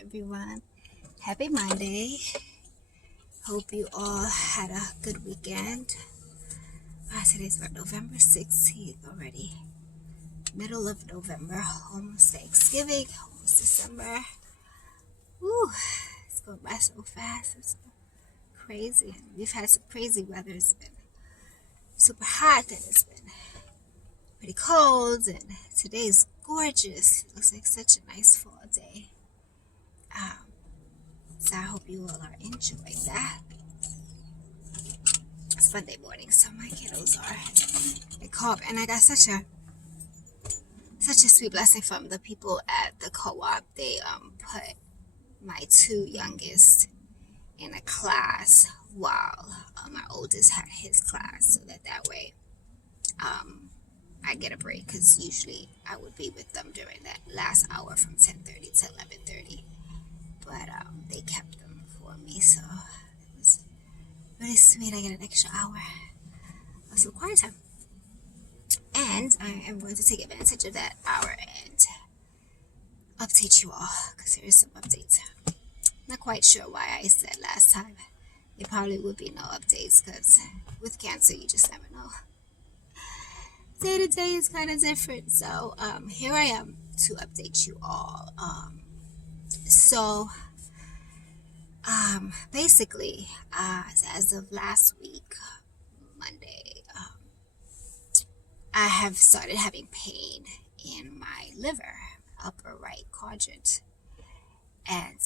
everyone. Happy Monday. Hope you all had a good weekend. Today's about November 16th already. Middle of November, almost Thanksgiving, almost December. Woo, it's going by so fast. It's crazy. We've had some crazy weather. It's been super hot and it's been pretty cold, and today's gorgeous. It looks like such a nice fall day. So I hope you all are enjoying that. It's Monday morning, so my kiddos are in co-op, and I got such a sweet blessing from the people at the co-op. They put my two youngest in a class while my oldest had his class, so that way I get a break, because usually I would be with them during that last hour from 10:30 to 11:30, but they kept them for me, so it was really sweet. I get an extra hour of some quiet time, and I am going to take advantage of that hour and update you all, because there is some updates. Not quite sure why I said last time there probably would be no updates, because with cancer you just never know. Day to day is kind of different, so here I am to update you all. Basically, as of last week, Monday, I have started having pain in my liver, upper right quadrant, and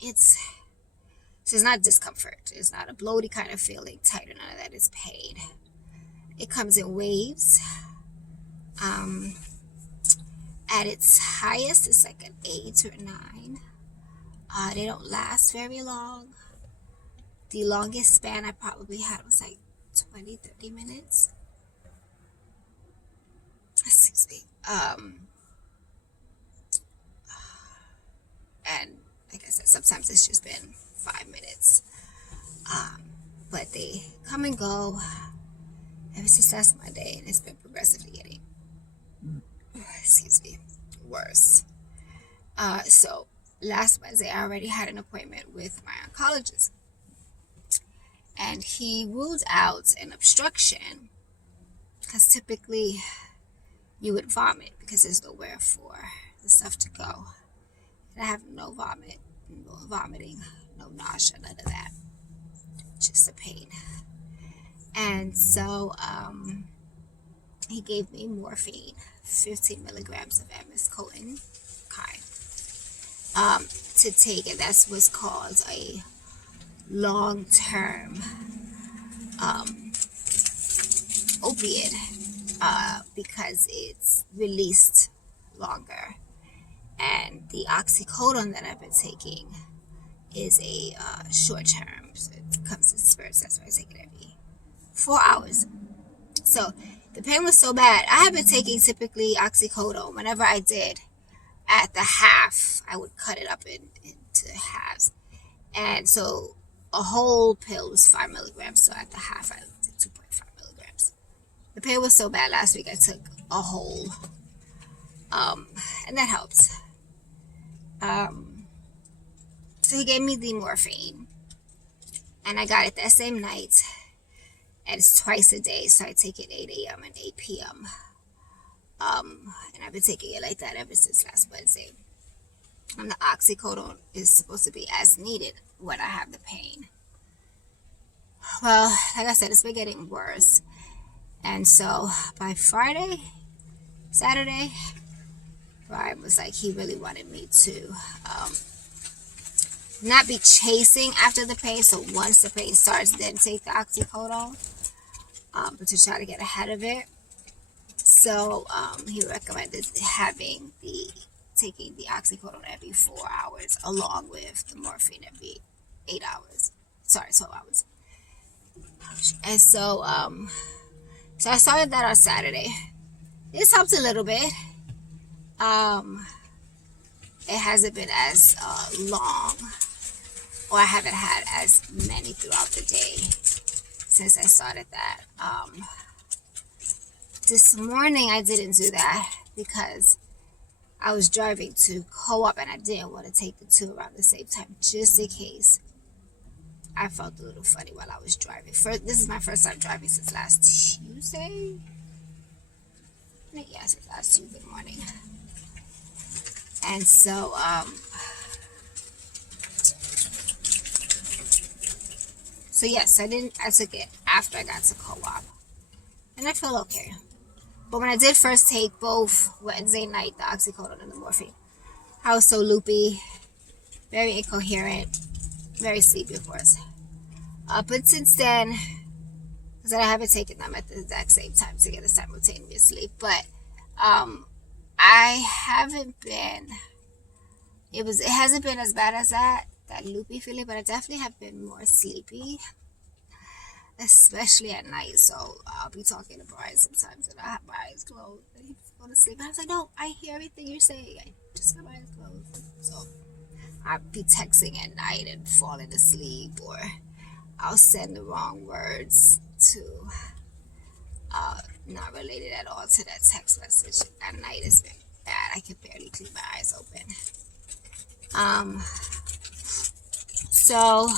it's not discomfort. It's not a bloaty kind of feeling, tight or none of that. It's pain. It comes in waves. At its highest, it's like an 8 or 9. They don't last very long. The longest span I probably had was like 20-30 minutes. Excuse me. And like I said, sometimes it's just been 5 minutes. But they come and go ever since last Monday, and it's been progressively getting, worse. So last Wednesday, I already had an appointment with my oncologist, and he ruled out an obstruction, because typically you would vomit because there's nowhere for the stuff to go. And I have no vomiting, no nausea, none of that, just the pain. And so he gave me morphine, 15 milligrams of MS-cotin, to take, and that's what's called a long-term opiate, because it's released longer. And the oxycodone that I've been taking is a short-term, so it comes in spurts. That's why I take it every 4 hours. So the pain was so bad. I have been taking typically oxycodone. Whenever I did, at the half, I would cut it up into halves. And so a whole pill was 5 milligrams. So at the half, I did 2.5 milligrams. The pain was so bad last week, I took a whole. And that helps. So he gave me the morphine, and I got it that same night. And it's twice a day, so I take it 8 a.m. and 8 p.m. And I've been taking it like that ever since last Wednesday. And the oxycodone is supposed to be as needed when I have the pain. Well, like I said, it's been getting worse. And so by Saturday, Brian was like, he really wanted me to not be chasing after the pain. So once the pain starts, then take the oxycodone, but to try to get ahead of it. So he recommended taking the oxycodone every 4 hours, along with the morphine every 8 hours. 12 hours. And so so I started that on Saturday. It's helped a little bit. It hasn't been as long, or I haven't had as many throughout the day since I started that. This morning I didn't do that because I was driving to co-op and I didn't want to take the two around the same time just in case I felt a little funny while I was driving. This is my first time driving since last Tuesday. Yeah, since last Tuesday morning. And so, yes, I took it after I got to co-op. And I feel okay. But when I did first take both Wednesday night, the oxycodone and the morphine, I was so loopy, very incoherent, very sleepy, of course. But since then, because I haven't taken them at the exact same time together simultaneously, but I haven't been, it hasn't been as bad as that loopy feeling, but I definitely have been more sleepy, especially at night. So I'll be talking to Brian sometimes and I have my eyes closed and he's going to sleep. And I was like, no, I hear everything you're saying. I just have my eyes closed. So I'll be texting at night and falling asleep, or I'll send the wrong words to not related at all to that text message. At night it's been bad. I can barely keep my eyes open. So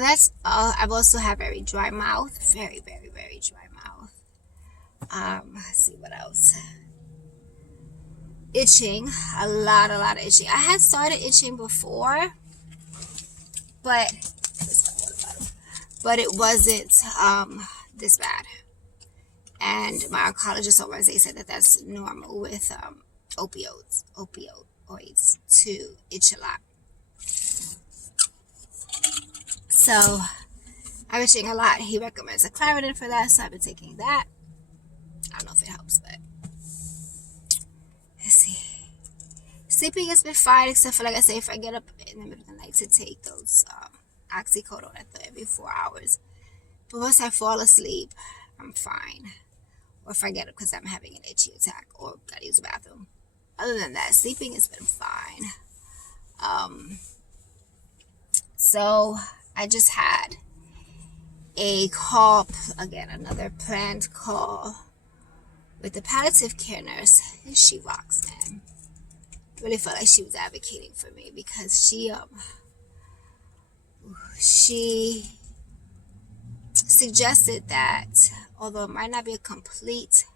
that's I've also had very dry mouth, very, very, very dry mouth. Let's see what else. Itching, a lot of itching. I had started itching before, but it wasn't this bad. And my oncologist on Wednesday said that that's normal with opioids to itch a lot. So I'm itching a lot. He recommends a Claritin for that, so I've been taking that. I don't know if it helps, but let's see. Sleeping has been fine, except for, like I say, if I get up in the middle of the night to take those oxycodone every 4 hours. But once I fall asleep, I'm fine. Or if I get up because I'm having an itchy attack or gotta use the bathroom. Other than that, sleeping has been fine. So I just had a call, again, another planned call with the palliative care nurse, and she rocks, man. Really felt like she was advocating for me because she suggested that although it might not be a complete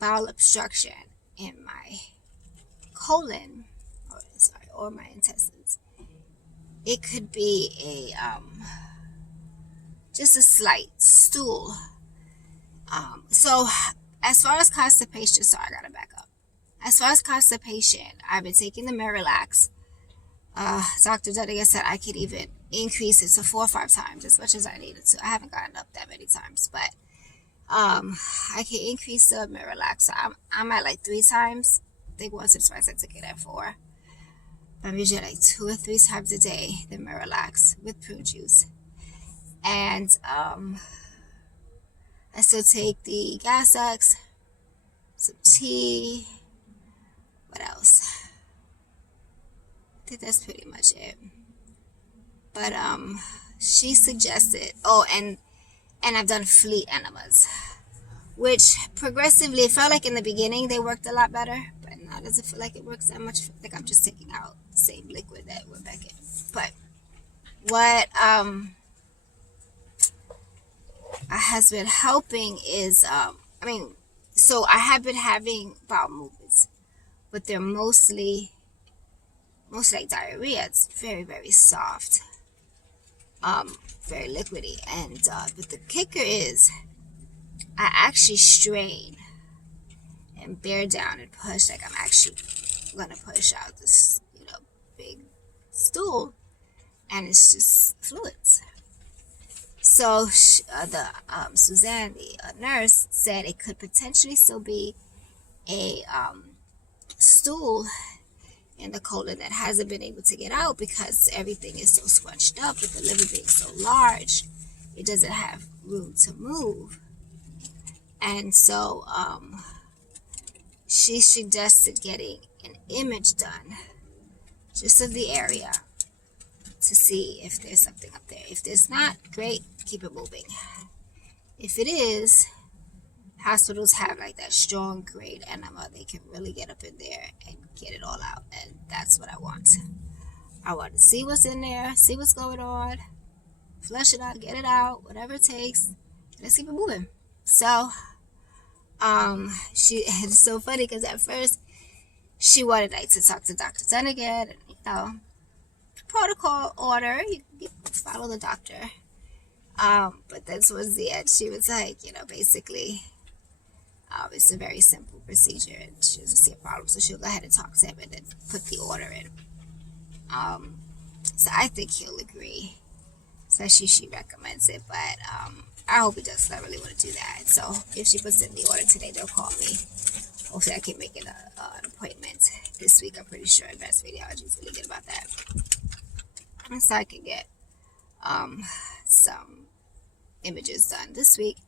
bowel obstruction in my colon, or my intestines, it could be just a slight stool. So as far as constipation, sorry, I gotta back up. As far as constipation, I've been taking the Miralax. Dr. Dunning said I could even increase it to 4 or 5 times, as much as I needed to. I haven't gotten up that many times, but I can increase the Miralax. So I'm at like 3 times. I think once or twice I took it at 4. I'm usually like 2 or 3 times a day, the Miralax with prune juice. And I still take the Gas X, some tea. What else? I think that's pretty much it. But she suggested, and I've done fleet enemas, which progressively, it felt like in the beginning they worked a lot better, but now it doesn't feel like it works that much. I think I'm just taking out the same liquid that went back in. But what has been helping is, so I have been having bowel movements, but they're mostly like diarrhea. It's very, very soft, very liquidy. And but the kicker is, I actually strain and bear down and push, like I'm actually gonna push out this, big stool, and it's just fluids. So Suzanne, the nurse, said it could potentially still be a stool in the colon that hasn't been able to get out because everything is so scrunched up, with the liver being so large, it doesn't have room to move. And so she suggested getting an image done just of the area to see if there's something up there. If there's not, great, keep it moving. If it is, hospitals have like that strong grade enema. They can really get up in there and get it all out, and that's what I want. I want to see what's in there, see what's going on, flush it out, get it out, whatever it takes. Let's keep it moving. So, it's so funny because at first she wanted like to talk to Dr. Dunnigan, and protocol order, you follow the doctor. But then towards the end, she was like, basically, it's a very simple procedure, and she doesn't see a problem, so she'll go ahead and talk to him and then put the order in. So I think he'll agree, especially she recommends it, but I hope he does. I really want to do that. So if she puts in the order today, they'll call me. Hopefully I can make an appointment this week. I'm pretty sure Advanced Radiology is really good about that. So I can get some images done this week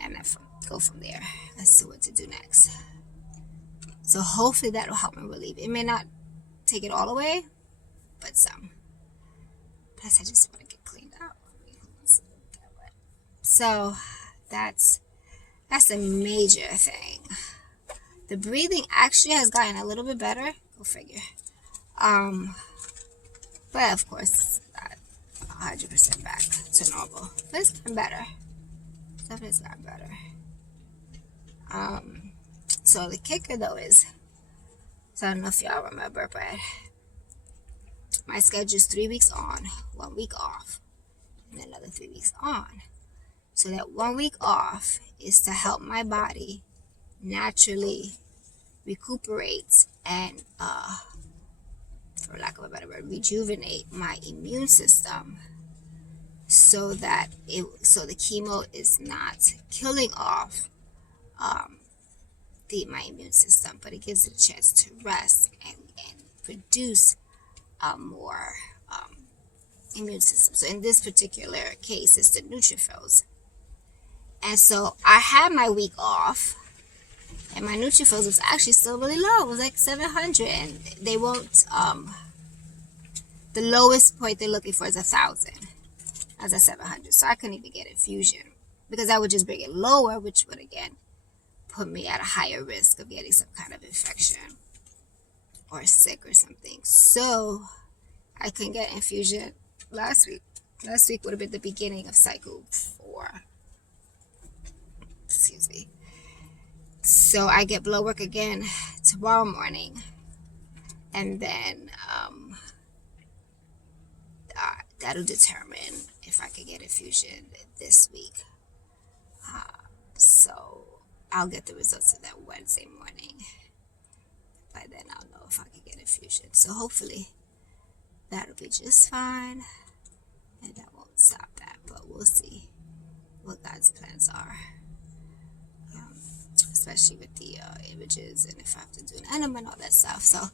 and go from there. Let's see what to do next. So hopefully that will help me relieve. It may not take it all away, but some. Plus I just want to get cleaned out. So that's a major thing. The breathing actually has gotten a little bit better. Go figure. But of course, not 100% back to normal. But it's gotten better. Definitely gotten better. So the kicker though is, so I don't know if y'all remember, but my schedule is 3 weeks on, 1 week off, and another 3 weeks on. So that 1 week off is to help my body naturally recuperate and, for lack of a better word, rejuvenate my immune system, so that the chemo is not killing off my immune system, but it gives it a chance to rest and produce more immune system. So in this particular case, it's the neutrophils. And so I had my week off, and my neutrophils was actually still really low. It was like 700, and they won't, the lowest point they're looking for is 1,000. I was at 700, so I couldn't even get infusion, because I would just bring it lower, which would again put me at a higher risk of getting some kind of infection or sick or something. So I couldn't get infusion last week. Last week would have been the beginning of cycle 4. Excuse me. So I get blood work again tomorrow morning, and then that'll determine if I can get infusion this week. So I'll get the results of that Wednesday morning. By then I'll know if I can get infusion. So hopefully that'll be just fine, and that won't stop that, but we'll see what God's plans are. Especially with the images, and if I have to do an enema and all that stuff. So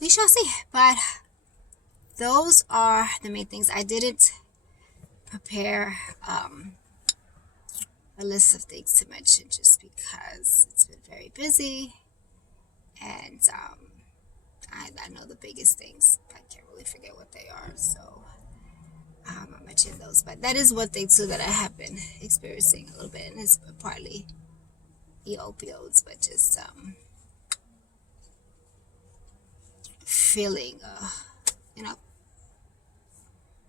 we shall see. But those are the main things. I didn't prepare a list of things to mention just because it's been very busy, and I know the biggest things. I can't really forget what they are, so I mentioned those. But that is one thing too that I have been experiencing a little bit, and it's partly the opioids, but just feeling,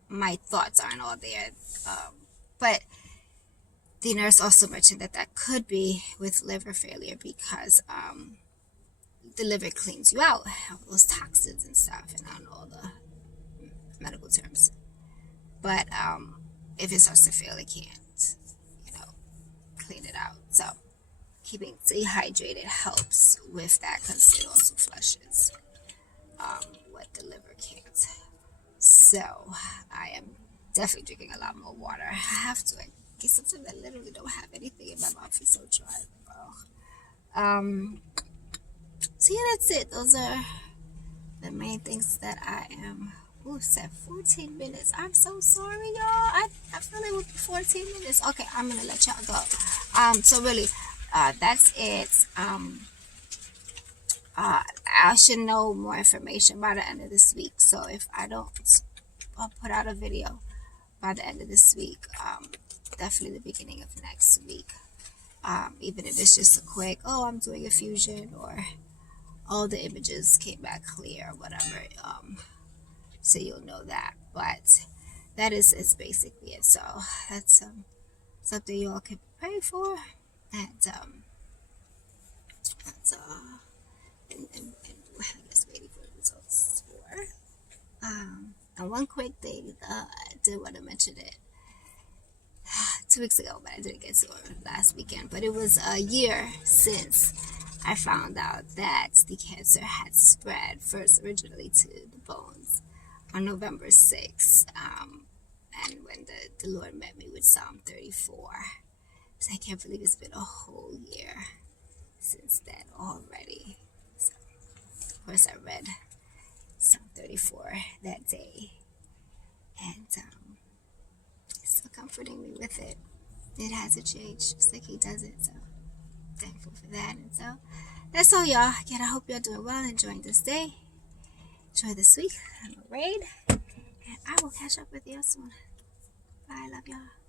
my thoughts aren't all there. But the nurse also mentioned that could be with liver failure, because the liver cleans you out, all those toxins and stuff, and I don't know all the medical terms. But if it starts to fail, it can't, clean it out. So keeping dehydrated helps with that, because it also flushes what the liver can't. So I am definitely drinking a lot more water. I have to. Sometimes I literally don't have anything in my mouth. It's so dry. So yeah, that's it. Those are the main things that I am. Ooh, said 14 minutes. I'm so sorry, y'all. I feel it would be 14 minutes. Okay, I'm gonna let y'all go. So really, that's it. I should know more information by the end of this week. So if I don't put out a video by the end of this week, definitely the beginning of next week, even if it's just a quick, oh, I'm doing a fusion, or all the images came back clear, or whatever. So you'll know that. But that is basically it. So that's something you all can pray for, and that's and I guess waiting for the results for. And one quick thing, I did want to mention it 2 weeks ago, but I didn't get to it last weekend. But it was a year since I found out that the cancer had spread first originally to the bones on November 6th. And when the Lord met me with Psalm 34. So I can't believe it's been a whole year since then already. So, of course, I read Psalm 34 that day, and it's still comforting me with it. It hasn't changed, just like He doesn't. So thankful for that. And so that's all, y'all. Again, I hope y'all doing well, enjoying this day, enjoy this week. I'm a raid, and I will catch up with y'all soon. Bye, love y'all.